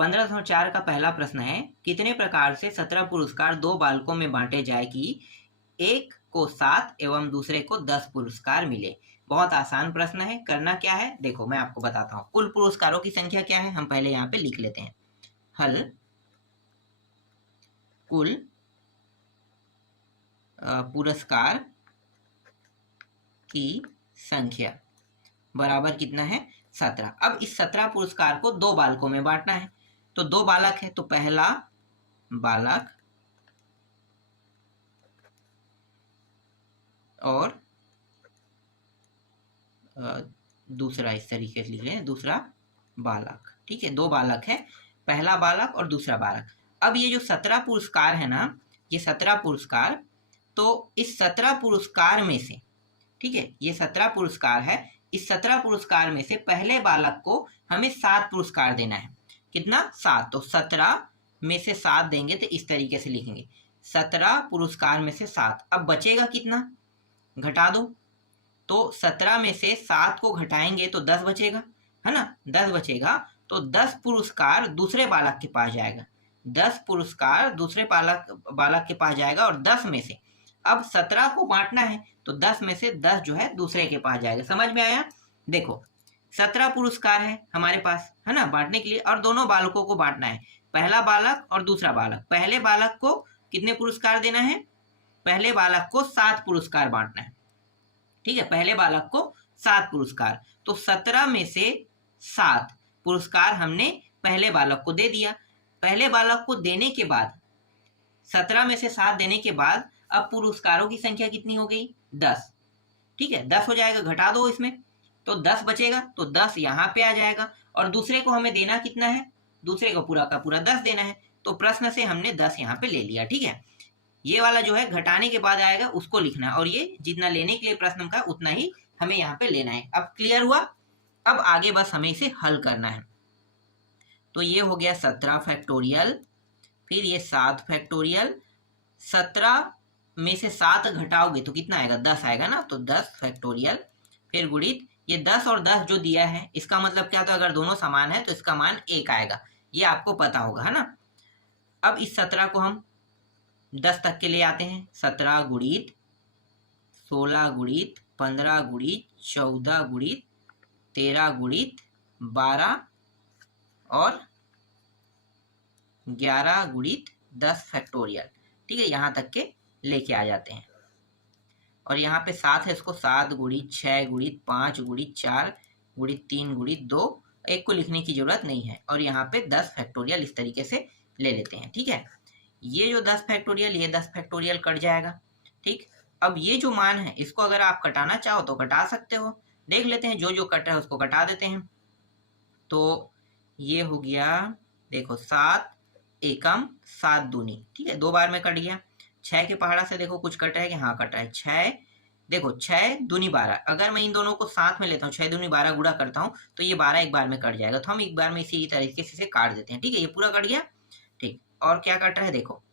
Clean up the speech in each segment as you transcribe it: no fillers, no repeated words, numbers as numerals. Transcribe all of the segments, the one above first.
1504 का पहला प्रश्न है, कितने प्रकार से 17 पुरस्कार दो बालकों में बांटे जाए कि एक को 7 एवं दूसरे को 10 पुरस्कार मिले। बहुत आसान प्रश्न है। करना क्या है, देखो मैं आपको बताता हूँ। कुल पुरस्कारों की संख्या क्या है, हम पहले यहाँ पे लिख लेते हैं। हल कुल पुरस्कार की संख्या बराबर कितना है, 17। अब इस 17 पुरस्कार को दो बालकों में बांटना है। तो दो बालक है, तो पहला बालक और दूसरा, इस तरीके से लिख लें, दूसरा बालक। ठीक है, दो बालक है, पहला बालक और दूसरा बालक। अब ये जो 17 पुरस्कार है ना, ये 17 पुरस्कार, तो इस 17 पुरस्कार में से, ठीक है, ये 17 पुरस्कार है, इस 17 पुरस्कार में से पहले बालक को हमें 7 पुरस्कार देना है। कितना, 7। तो 17 में से 7 देंगे तो इस तरीके से लिखेंगे, 17 पुरस्कार में से 7। अब बचेगा कितना, घटा दो। तो 17 में से 7 को घटाएंगे तो 10 बचेगा, है ना, 10 बचेगा। तो 10 पुरस्कार दूसरे बालक के पास जाएगा, 10 पुरस्कार दूसरे बालक के पास जाएगा। और 10 में से अब 17 को बांटना है, तो 10 में से 10 जो है दूसरे के पास जाएगा। समझ में आया। देखो 17 पुरस्कार है हमारे पास, है ना, बांटने के लिए, और दोनों बालकों को बांटना है, पहला बालक और दूसरा बालक। पहले बालक को कितने पुरस्कार देना है, पहले बालक को 7 पुरस्कार बांटना है। ठीक है, पहले बालक को 7 पुरस्कार। तो 17 में से 7 पुरस्कार हमने पहले बालक को दे दिया। पहले बालक को देने के बाद, 17 में से 7 देने के बाद, अब पुरस्कारों की संख्या कितनी हो गई, 10। ठीक है, 10 हो जाएगा, घटा दो इसमें, तो 10 बचेगा। तो 10 यहाँ पे आ जाएगा। और दूसरे को हमें देना कितना है, दूसरे को पूरा का पूरा 10 देना है। तो प्रश्न से हमने 10 यहाँ पे ले लिया। ठीक है, ये वाला जो है घटाने के बाद आएगा, उसको लिखना है, और ये जितना लेने के लिए प्रश्न का उतना ही हमें यहाँ पे लेना है। अब क्लियर हुआ। अब आगे बस हमें इसे हल करना है। तो ये हो गया 17 फैक्टोरियल, फिर ये 7 फैक्टोरियल। 17 में से 7 घटाओगे तो कितना आएगा, 10 आएगा ना, तो 10 फैक्टोरियल। फिर गुणित ये 10 और 10 जो दिया है, इसका मतलब क्या, तो अगर दोनों समान है तो इसका मान 1 आएगा, ये आपको पता होगा, है ना। अब इस 17 को हम 10 तक के ले आते हैं। 17 गुणित 16 गुणित 15 गुणित 14 गुणित 13 गुणित 12 और 11 गुणित 10 फैक्टोरियल। ठीक है, यहाँ तक के लेके आ जाते हैं। और यहाँ पे 7 है, इसको 7 गुणित 6 गुणित 5 गुणित 4 गुणित 3 गुणित 2, एक को लिखने की जरूरत नहीं है। और यहाँ पे 10 फैक्टोरियल इस तरीके से ले लेते हैं। ठीक है, ये जो 10 फैक्टोरियल, ये 10 फैक्टोरियल कट जाएगा। ठीक, अब ये जो मान है, इसको अगर आप कटाना चाहो तो कटा सकते हो। देख लेते हैं, जो जो कट रहा है उसको कटा देते हैं। तो ये हो गया, देखो 7 एकम 7 दूनी, ठीक है, 2 बार में कट गया। 6 के पहाड़ा से देखो कुछ कट है कि, हाँ कट है। 6, देखो 6 दूनी 12, अगर मैं इन दोनों को साथ में लेता हूँ, 6 दूनी 12 गुणा करता हूँ, तो ये 12 एक बार में कट जाएगा। तो हम एक बार में इसी तरीके से काट देते हैं। ठीक है, ये पूरा कट गया। ठीक, और क्या कट रहा है, देखो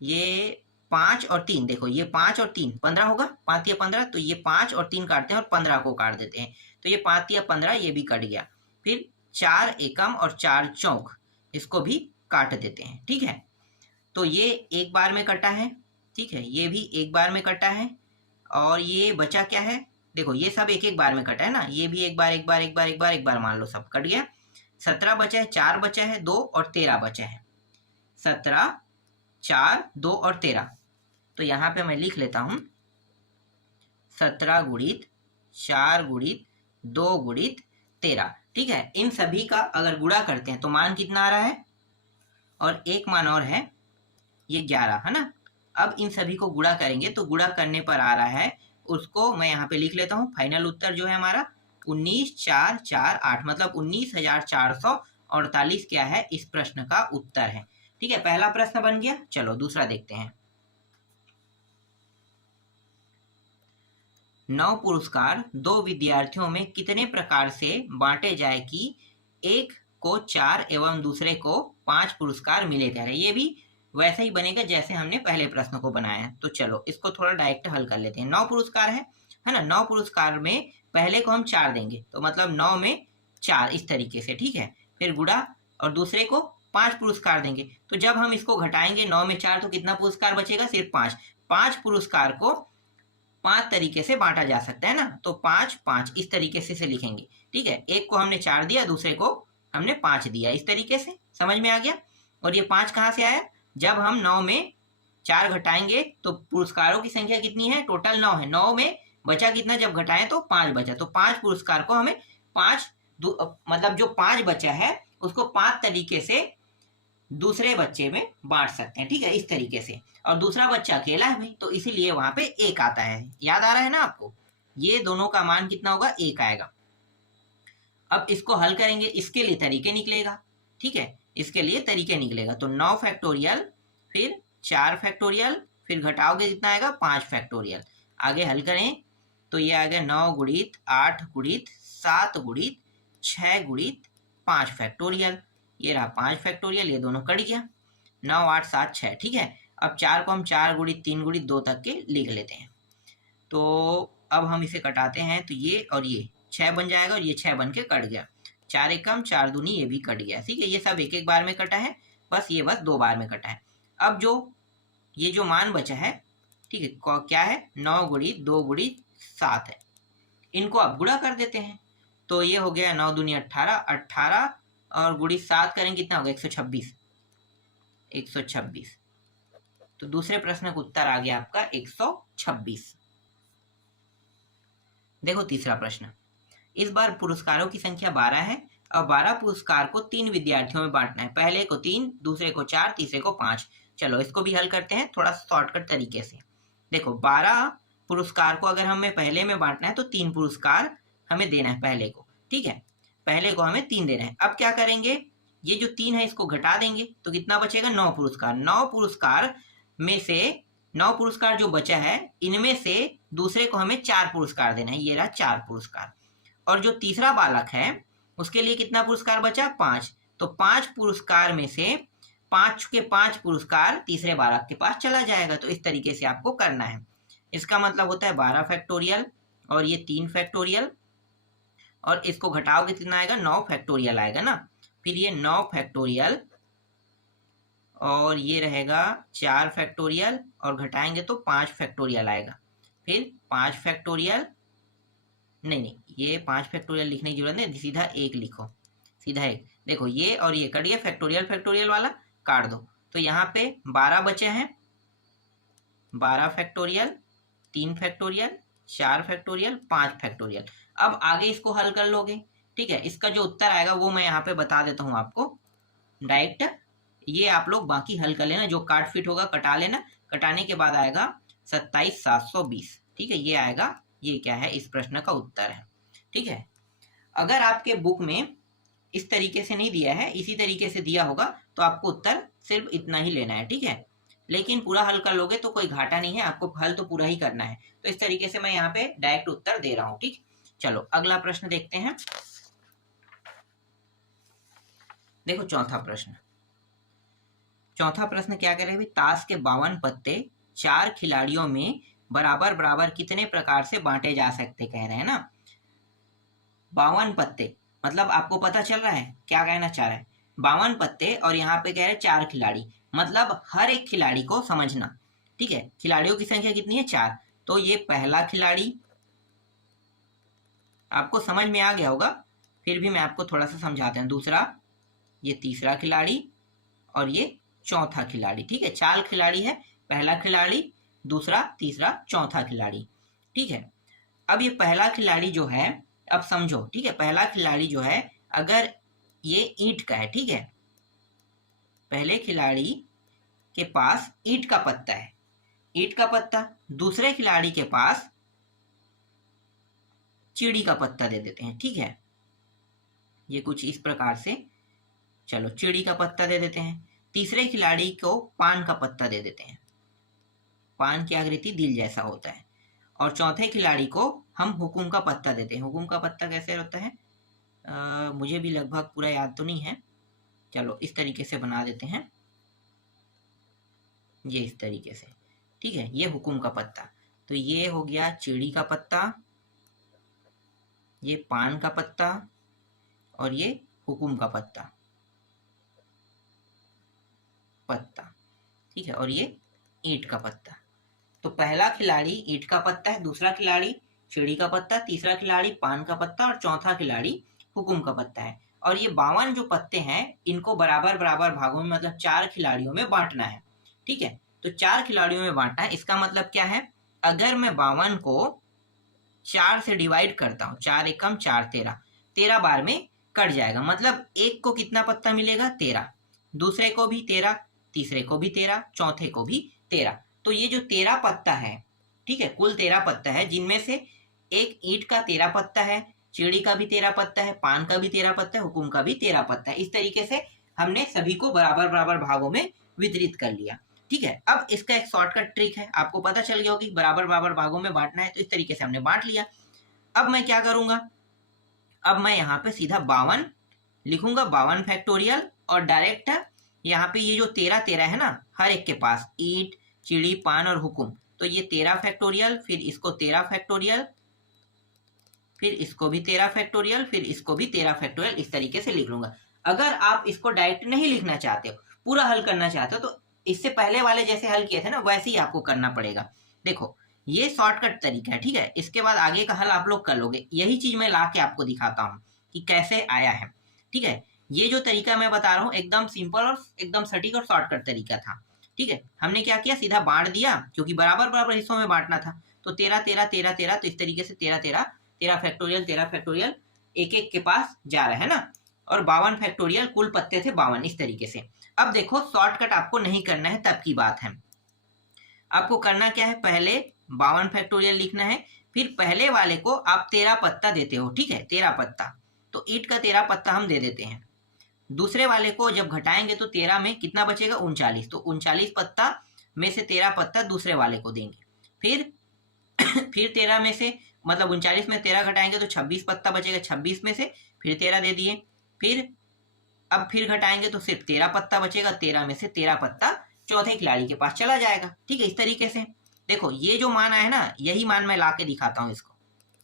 ये 5 और 3, देखो ये 5 और 3 15 होगा, 5 या 15, तो ये 5 और 3 काटते हैं और 15 को काट देते हैं। तो ये 5 या 15, ये भी कट गया। फिर 4 एकम और 4 चौक, इसको भी काट देते हैं। ठीक है, तो ये एक बार में कटा है। ठीक है, ये भी एक बार में कटा है। और ये बचा क्या है, देखो ये सब एक एक बार में कटा है ना, ये भी एक बार एक बार एक बार एक बार एक बार मान लो सब कट गया। 17 बचा है, 4 बचा है, 2 और 13 बचा है। 17, 4, 2 और 13। तो यहाँ पे मैं लिख लेता हूँ 17 गुणित 4 गुणित 2 गुणित 13। ठीक है, इन सभी का अगर गुणा करते हैं तो मान कितना आ रहा है, और एक मान और है, ये 11, है ना। अब इन सभी को गुणा करेंगे तो गुणा करने पर आ रहा है, उसको मैं यहाँ पे लिख लेता हूँ। फाइनल उत्तर जो है हमारा 19,448, मतलब 19,448 क्या है, इस प्रश्न का उत्तर है। ठीक है, पहला प्रश्न बन गया। चलो दूसरा देखते हैं। 9 पुरस्कार 2 विद्यार्थियों में कितने प्रकार से बांटे जाए कि एक को 4 एवं दूसरे को 5 पुरस्कार मिले रहे। ये भी वैसा ही बनेगा जैसे हमने पहले प्रश्न को बनाया है। तो चलो इसको थोड़ा डायरेक्ट हल कर लेते हैं। 9 पुरस्कार है ना, 9 पुरस्कार में पहले को हम 4 देंगे, तो मतलब 9 में 4 इस तरीके से। ठीक है, फिर गुणा और दूसरे को 5 पुरस्कार देंगे। तो जब हम इसको घटाएंगे 9 में 4 तो कितना पुरस्कार बचेगा? सिर्फ 5। 5 पुरस्कार को 5 तरीके से बांटा जा सकता है ना, तो 5 5 इस तरीके से लिखेंगे। ठीक है, एक को हमने 4 दिया, दूसरे को हमने 5 दिया, इस तरीके से समझ में आ गया। और ये 5 कहाँ से आया? जब हम 9 में 4 घटाएंगे तो पुरस्कारों की संख्या कितनी है? टोटल 9 है। 9 में बचा कितना? जब घटाएं तो 5 बचा, तो 5 पुरस्कार को हमें 5 मतलब जो 5 बचा है उसको 5 तरीके से दूसरे बच्चे में बांट सकते हैं। ठीक है, इस तरीके से। और दूसरा बच्चा अकेला है भाई, तो इसीलिए वहां पे 1 आता है। याद आ रहा है ना आपको? ये दोनों का मान कितना होगा? 1 आएगा। अब इसको हल करेंगे, इसके लिए तरीके निकलेगा। ठीक है, इसके लिए तरीके निकलेगा। तो 9 फैक्टोरियल, फिर 4 फैक्टोरियल, फिर घटाओगे कितना आएगा? 5 फैक्टोरियल। आगे हल करें तो ये आ गया 9 गुणित 8 गुणित 7 गुणित 6 गुणित 5 फैक्टोरियल। ये रहा 5 फैक्टोरियल, ये दोनों कट गया। 9 8 7 6। ठीक है, अब 4 को हम 4 गुणित 3 गुणित 2 तक के लिख लेते हैं। तो अब हम इसे कटाते हैं तो ये और ये 6 बन जाएगा और ये 6 बन के कट गया। 4 एकम 4 दूनी, ये भी कट गया। ठीक है, ये सब एक एक बार में कटा है, बस ये बस 2 बार में कटा है। अब जो ये जो मान बचा है, ठीक है, क्या है? 9 गुणित 2 गुणित 7 है। इनको अब गुणा कर देते हैं, तो ये हो गया 9 दूनी 18, 18 और गुणित 7 करेंगे कितना होगा? 126। 126। तो दूसरे प्रश्न का उत्तर आ गया आपका 126। देखो तीसरा प्रश्न। इस बार पुरस्कारों की संख्या 12 है और 12 पुरस्कार को 3 विद्यार्थियों में बांटना है। पहले को 3, दूसरे को 4, तीसरे को 5। चलो इसको भी हल करते हैं थोड़ा शॉर्टकट तरीके से। देखो 12 पुरस्कार को अगर हमें पहले में बांटना है तो 3 पुरस्कार हमें देना है पहले को। ठीक है, पहले को हमें 3 देना है। अब क्या करेंगे? ये जो 3 है इसको घटा देंगे तो कितना बचेगा? 9 पुरस्कार। 9 पुरस्कार में से 9 पुरस्कार जो बचा है, इनमें से दूसरे को हमें 4 पुरस्कार देना है। ये रहा 4 पुरस्कार। और जो तीसरा बालक है उसके लिए कितना पुरस्कार बचा? 5। तो 5 पुरस्कार में से 5 के 5 पुरस्कार तीसरे बालक के पास चला जाएगा। तो इस तरीके से आपको करना है। इसका मतलब होता है 12 फैक्टोरियल और ये 3 फैक्टोरियल, और इसको घटाओगे कितना आएगा? 9 फैक्टोरियल आएगा ना। फिर ये 9 फैक्टोरियल और ये रहेगा 4 फैक्टोरियल और घटाएंगे तो 5 फैक्टोरियल आएगा। फिर 5 फैक्टोरियल, नहीं ये 5 फैक्टोरियल लिखने की जरूरत नहीं, सीधा 1 लिखो, सीधा 1। देखो ये और ये कट गया, फैक्टोरियल फैक्टोरियल वाला काट दो। तो यहाँ पे 12 बचे हैं, 12 फैक्टोरियल, 3 फैक्टोरियल, 4 फैक्टोरियल, 5 फैक्टोरियल। अब आगे इसको हल कर लोगे। ठीक है, इसका जो उत्तर आएगा वो मैं यहाँ पे बता देता हूँ आपको डायरेक्ट। ये आप लोग बाकी हल कर लेना, जो काट फिट होगा कटा लेना। कटाने के बाद आएगा 27,720। ठीक है, ये आएगा, ये क्या है? इस प्रश्न का उत्तर है। ठीक है, अगर आपके बुक में इस तरीके से नहीं दिया है, इसी तरीके से दिया होगा तो आपको उत्तर सिर्फ इतना ही लेना है। ठीक है, लेकिन पूरा हल कर लोगे तो कोई घाटा नहीं है, आपको हल तो पूरा ही करना है। तो इस तरीके से मैं यहाँ पे डायरेक्ट उत्तर दे रहा हूँ। ठीक, चलो अगला प्रश्न देखते हैं। देखो चौथा प्रश्न। चौथा प्रश्न क्या कह रहे हैं? ताश के 52 पत्ते 4 खिलाड़ियों में बराबर बराबर कितने प्रकार से बांटे जा सकते कह रहे हैं ना। 52 पत्ते मतलब आपको पता चल रहा है क्या कहना चाह रहा है? 52 पत्ते और यहाँ पे कह रहे हैं 4 खिलाड़ी, मतलब हर एक खिलाड़ी को समझना। ठीक है, खिलाड़ियों की संख्या कितनी है? 4। तो ये पहला खिलाड़ी, आपको समझ में आ गया होगा, फिर भी मैं आपको थोड़ा सा समझाता हूँ। दूसरा, ये तीसरा खिलाड़ी और ये चौथा खिलाड़ी। ठीक है, 4 खिलाड़ी है, पहला खिलाड़ी, दूसरा, तीसरा, चौथा खिलाड़ी। ठीक है, अब ये पहला खिलाड़ी जो है, अब समझो। ठीक है, पहला खिलाड़ी जो है अगर ये ईंट का है, ठीक है, पहले खिलाड़ी के पास ईंट का पत्ता है, ईंट का पत्ता। दूसरे खिलाड़ी के पास चिड़ी का पत्ता दे देते हैं। ठीक है, ये कुछ इस प्रकार से, चलो चिड़ी का पत्ता दे देते हैं। तीसरे खिलाड़ी को पान का पत्ता दे देते हैं, पान की आकृति दिल जैसा होता है। और चौथे खिलाड़ी को हम हुकुम का पत्ता देते हैं। हुकुम का पत्ता कैसे होता है? मुझे भी लगभग पूरा याद तो नहीं है, चलो इस तरीके से बना देते हैं, ये इस तरीके से। ठीक है, ये हुकुम का पत्ता। तो ये हो गया चिड़ी का पत्ता, ये पान का पत्ता और ये हुकुम का पत्ता। पत्ता, ठीक है, और ये ईंट का पत्ता। तो पहला खिलाड़ी ईंट का पत्ता है, दूसरा खिलाड़ी चिड़ी का पत्ता, तीसरा खिलाड़ी पान का पत्ता और चौथा खिलाड़ी हुकुम का पत्ता है। और ये 52 जो पत्ते हैं इनको बराबर बराबर भागों में मतलब 4 खिलाड़ियों में बांटना है, ठीक है। तो 4 खिलाड़ियों में बांटना है, इसका मतलब क्या है, अगर मैं 52 को 4 से डिवाइड करता हूँ, 4 एकम 4 13, 13 बार में कट जाएगा। मतलब एक को कितना पत्ता मिलेगा, 13, दूसरे को भी 13, तीसरे को भी 13, चौथे को भी 13। तो ये जो 13 पत्ता है, ठीक है, कुल 13 पत्ता है, जिनमें से एक ईंट का 13 पत्ता है, चिड़ी का भी 13 पत्ता है, पान का भी 13 पत्ता है, हुकुम का भी 13 पत्ता है। इस तरीके से हमने सभी को बराबर बराबर भागों में वितरित कर लिया, ठीक है। अब इसका एक शॉर्टकट ट्रिक है, आपको पता चल गया होगा कि बराबर बराबर भागों में बांटना है, तो इस तरीके से हमने बांट लिया। अब मैं क्या करूंगा, अब मैं यहाँ पे सीधा 52 लिखूंगा, 52 फैक्टोरियल, और डायरेक्ट यहाँ पे ये जो 13 13 है ना, हर एक के पास ईंट चिड़ी पान और हुकुम, तो ये 13 फैक्टोरियल, फिर इसको 13 फैक्टोरियल, फिर इसको भी 13 फैक्टोरियल, फिर इसको भी 13 फैक्टोरियल, इस तरीके से लिख लूंगा। अगर आप इसको डायरेक्ट नहीं लिखना चाहते हो, पूरा हल करना चाहते हो, तो इससे पहले वाले जैसे हल किए थे ना वैसे ही आपको करना पड़ेगा। देखो ये शॉर्टकट तरीका है, ठीक है। इसके बाद आगे का हल आप लोग कर लोगे। यही चीज मैं ला के आपको दिखाता हूँ कि कैसे आया है, ठीक है। ये जो तरीका मैं बता रहा हूँ एकदम सिंपल और एकदम सटीक और शॉर्टकट तरीका था, ठीक है। हमने क्या किया, सीधा बांट दिया, क्योंकि बराबर बराबर हिस्सों में बांटना था। तो 13 13 13 13, तो इस तरीके से 13 13 13 फैक्टोरियल 13 फैक्टोरियल एक एक के पास जा रहा है ना, और 52 फैक्टोरियल, कुल पत्ते थे 52, इस तरीके से। अब देखो शॉर्टकट आपको नहीं करना है, तब की बात है। आपको करना क्या है, पहले 52 फैक्टोरियल लिखना है, फिर पहले वाले को आप 13 पत्ता देते हो, ठीक है, 13 पत्ता, तो ईंट का 13 पत्ता हम दे देते हैं। दूसरे वाले को जब घटाएंगे तो 13 में कितना बचेगा, 39, तो 39 पत्ता में से 13 पत्ता दूसरे वाले को देंगे। फिर 13 में से मतलब 39 में 13 घटाएंगे तो 26 पत्ता बचेगा, 26 में से फिर 13 दे दिए। फिर घटाएंगे तो सिर्फ 13 पत्ता बचेगा, 13 में से 13 पत्ता चौथे खिलाड़ी के पास चला जाएगा, ठीक है। इस तरीके से देखो ये जो मान है ना, यही मान मैं ला के दिखाता हूँ इसको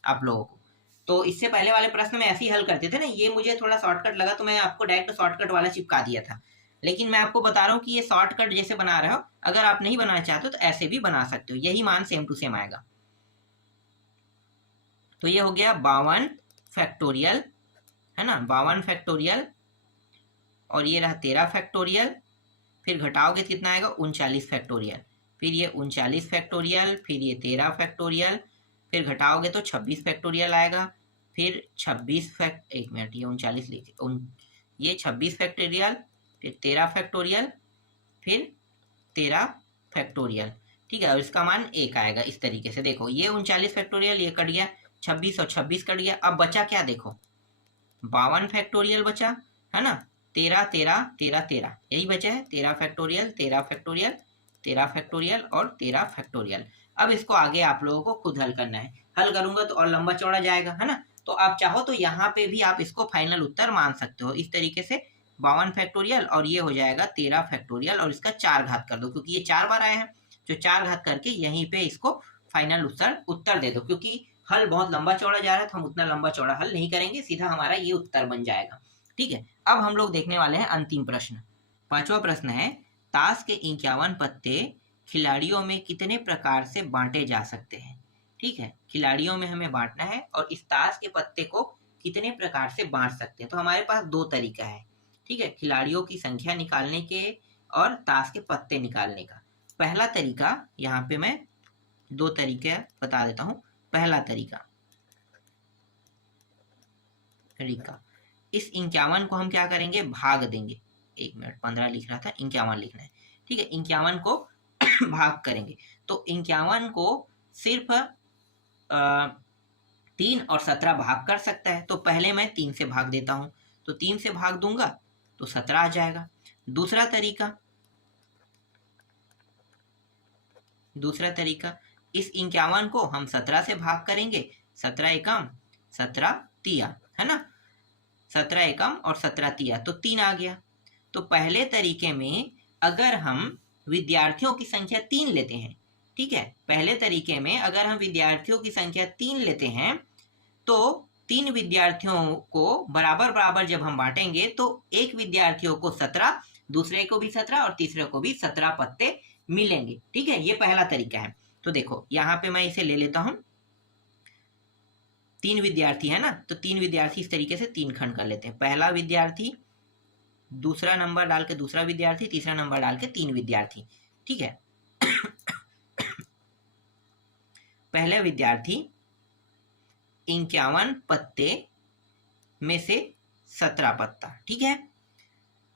आप लोगों को। तो इससे पहले वाले प्रश्न में ऐसे ही हल करते थे ना, ये मुझे थोड़ा शॉर्टकट लगा तो मैं आपको डायरेक्ट शॉर्टकट वाला चिपका दिया था। लेकिन मैं आपको बता रहा हूँ कि ये शॉर्टकट जैसे बना रहे हो, अगर आप नहीं बनाना चाहते हो तो ऐसे भी बना सकते हो, यही मान सेम टू सेम आएगा। तो ये हो गया 52 फैक्टोरियल, है ना, 52 फैक्टोरियल, और ये रहा 13 फैक्टोरियल, फिर घटाओगे कितना आएगा, 39 फैक्टोरियल, फिर ये 39 फैक्टोरियल, फिर ये 13 फैक्टोरियल, फिर घटाओगे तो 26 फैक्टोरियल आएगा, फिर 26 एक मिनट, ये 39 लिखे, ये 26 फैक्टोरियल, फिर 13 फैक्टोरियल, फिर 13 फैक्टोरियल, ठीक है, और इसका मान 1 आएगा। इस तरीके से देखो ये 39 फैक्टोरियल, ये कट गया, 26 और 26 कट गया। अब बचा क्या, देखो 52 फैक्टोरियल बचा, है ना, 13 13 13 13, यही बचा है, 13 फैक्टोरियल 13 फैक्टोरियल 13 फैक्टोरियल और 13 फैक्टोरियल। अब इसको आगे आप लोगों को खुद हल करना है, हल करूंगा तो और लंबा चौड़ा जाएगा, है ना। तो आप चाहो तो यहाँ पे भी आप इसको फाइनल उत्तर मान सकते हो, इस तरीके से 52 फैक्टोरियल, और ये हो जाएगा 13 फैक्टोरियल, और इसका 4 घात कर दो, क्योंकि ये 4 बार आए हैं, जो 4 घात करके यहीं पे इसको फाइनल उत्तर दे दो, क्योंकि हल बहुत लंबा चौड़ा जा रहा है तो हम उतना लंबा चौड़ा हल नहीं करेंगे, सीधा हमारा ये उत्तर बन जाएगा, ठीक है। अब हम लोग देखने वाले हैं अंतिम प्रश्न। 5वां प्रश्न है, ताश के 51 पत्ते खिलाड़ियों में कितने प्रकार से बांटे जा सकते हैं, ठीक है। खिलाड़ियों में हमें बांटना है, और इस ताश के पत्ते को कितने प्रकार से बांट सकते हैं। तो हमारे पास 2 तरीका है, ठीक है, खिलाड़ियों की संख्या निकालने के और ताश के पत्ते निकालने का। पहला तरीका, यहाँ पे मैं 2 तरीके बता देता हूँ। पहला तरीका, इस 51 को हम क्या करेंगे, भाग देंगे। 1 मिनट, 15 लिख रहा था, 51 लिखना है, ठीक है। 51 को भाग करेंगे, तो 51 को सिर्फ 3 और 17 भाग कर सकता है। तो पहले मैं 3 से भाग देता हूं, तो 3 से भाग दूंगा तो 17 आ जाएगा। दूसरा तरीका, इस 51 को हम 17 से भाग करेंगे, 17 एकम 17 तिया, है ना, 17 एकम और 17 तिया, तो 3 आ गया। तो पहले तरीके में अगर हम विद्यार्थियों की संख्या 3 लेते हैं, ठीक है, पहले तरीके में अगर हम विद्यार्थियों की संख्या 3 लेते हैं, तो 3 विद्यार्थियों को बराबर बराबर जब हम बांटेंगे तो एक विद्यार्थियों को 17, दूसरे को भी 17 और तीसरे को भी 17 पत्ते मिलेंगे। ठीक है, ये पहला तरीका है। तो देखो यहाँ पे मैं इसे ले लेता हूँ, 3 विद्यार्थी है ना, तो 3 विद्यार्थी इस तरीके से 3 खंड कर लेते हैं। पहला विद्यार्थी, दूसरा नंबर डाल के दूसरा विद्यार्थी, तीसरा नंबर डाल के 3 विद्यार्थी। ठीक है, पहले विद्यार्थी 51 पत्ते में से 17 पत्ता। ठीक है,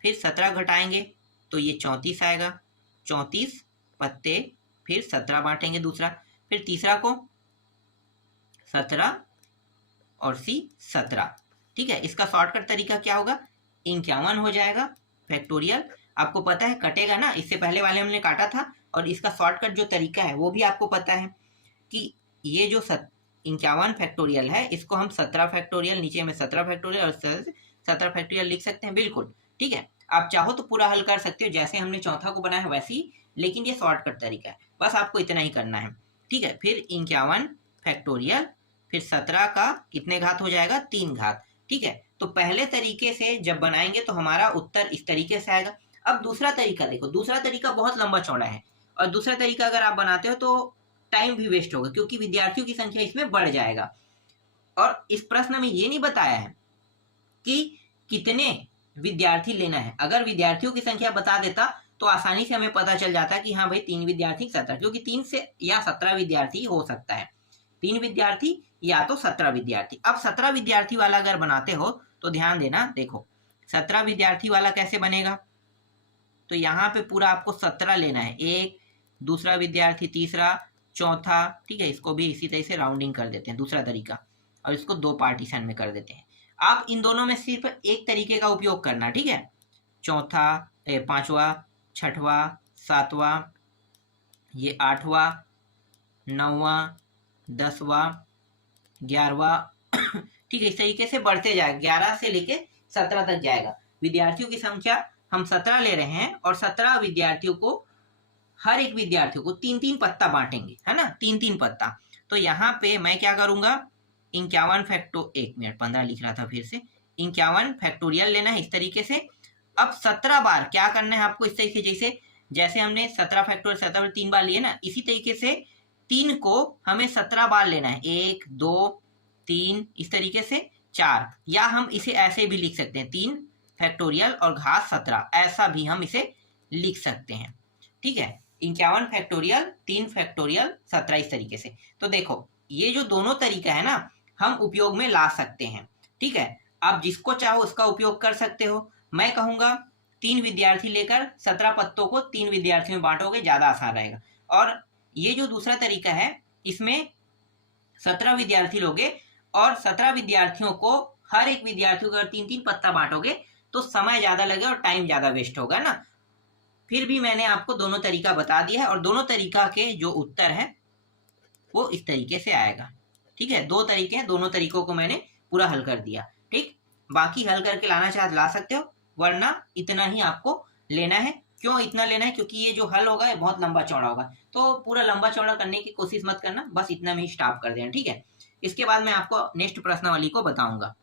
फिर 17 घटाएंगे तो ये 34 आएगा, 34 पत्ते, फिर 17 बांटेंगे दूसरा, फिर तीसरा को 17 और सी 17। ठीक है, इसका शॉर्टकट तरीका क्या होगा, 51 हो जाएगा फैक्टोरियल। आपको पता है कटेगा ना, इससे पहले वाले हमने काटा था, और इसका शॉर्टकट जो तरीका है वो भी आपको पता है कि ये जो 51 फैक्टोरियल है इसको हम 17 फैक्टोरियल, नीचे में 17 फैक्टोरियल और 17 फैक्टोरियल लिख सकते हैं। बिल्कुल ठीक है, आप चाहो तो पूरा हल कर सकते हो जैसे हमने चौथा को बनाया है वैसे ही, लेकिन ये शॉर्टकट तरीका है, बस आपको इतना ही करना है। ठीक है, फिर 51 फैक्टोरियल, फिर 17 का कितने घात हो जाएगा, 3 घात। ठीक है, तो पहले तरीके से जब बनाएंगे तो हमारा उत्तर इस तरीके से आएगा। अब दूसरा तरीका देखो, दूसरा तरीका बहुत लंबा चौड़ा है, और दूसरा तरीका अगर आप बनाते हो तो टाइम भी वेस्ट होगा, क्योंकि विद्यार्थियों की संख्या इसमें बढ़ जाएगा। और इस प्रश्न में ये नहीं बताया है कि कितने विद्यार्थी लेना है। अगर विद्यार्थियों की संख्या बता देता तो आसानी से हमें पता चल जाता कि हाँ भाई 3 विद्यार्थी 17, क्योंकि 3 से या 17 विद्यार्थी हो सकता है, 3 विद्यार्थी या तो 17 विद्यार्थी। अब 17 विद्यार्थी वाला अगर बनाते हो तो ध्यान देना, देखो 17 विद्यार्थी वाला कैसे बनेगा, तो यहाँ पे पूरा आपको 17 लेना है, एक, दूसरा विद्यार्थी, तीसरा, चौथा। ठीक है, इसको भी इसी तरह से राउंडिंग कर देते हैं, दूसरा तरीका, और इसको 2 पार्टीशन में कर देते हैं। आप इन दोनों में सिर्फ एक तरीके का उपयोग करना। ठीक है, चौथा, 5वां, 6वां, 7वां, ये 8वां, 9वां, 10वां, 11वां। ठीक है, इस तरीके से बढ़ते जाएगा, 11 से लेके 17 तक जाएगा। विद्यार्थियों की संख्या हम 17 ले रहे हैं, और 17 विद्यार्थियों को, हर एक विद्यार्थियों को 3-3 पत्ता बांटेंगे, है ना, 3-3 पत्ता। तो यहाँ पे मैं क्या करूंगा, 51 एक मिनट 15 लिख रहा था फिर से, 51 फैक्टोरियल लेना है इस तरीके से। अब 17 बार क्या करना है आपको, इस तरीके जैसे हमने 17 फैक्टोरियल 17 3 बार लिए ना, इसी तरीके से 3 को हमें 17 बार लेना है, 1 2 3, इस तरीके से 4, या हम इसे ऐसे भी लिख सकते हैं, 3 फैक्टोरियल और घात 17, ऐसा भी हम इसे लिख सकते हैं। ठीक है, 51 फैक्टोरियल, 3 फैक्टोरियल 17, इस तरीके से। तो देखो ये जो दोनों तरीका है ना, हम उपयोग में ला सकते हैं। ठीक है, आप जिसको चाहो उसका उपयोग कर सकते हो। मैं कहूंगा 3 विद्यार्थी लेकर 17 पत्तों को 3 विद्यार्थियों में बांटोगे, ज्यादा आसान रहेगा। और ये जो दूसरा तरीका है इसमें 17 विद्यार्थी लोगे, और 17 विद्यार्थियों को, हर एक विद्यार्थी को अगर 3-3 पत्ता बांटोगे तो समय ज्यादा लगेगा और टाइम ज्यादा वेस्ट होगा ना। फिर भी मैंने आपको दोनों तरीका बता दिया है, और दोनों तरीका के जो उत्तर है वो इस तरीके से आएगा। ठीक है, 2 तरीके हैं, दोनों तरीकों को मैंने पूरा हल कर दिया। ठीक, बाकी हल करके लाना चाहे ला सकते हो, वरना इतना ही आपको लेना है। क्यों इतना लेना है, क्योंकि ये जो हल होगा ये बहुत लंबा चौड़ा होगा, तो पूरा लंबा चौड़ा करने की कोशिश मत करना, बस इतना में ही स्टॉप कर देना। ठीक है, इसके बाद मैं आपको नेक्स्ट प्रश्नावली को बताऊंगा।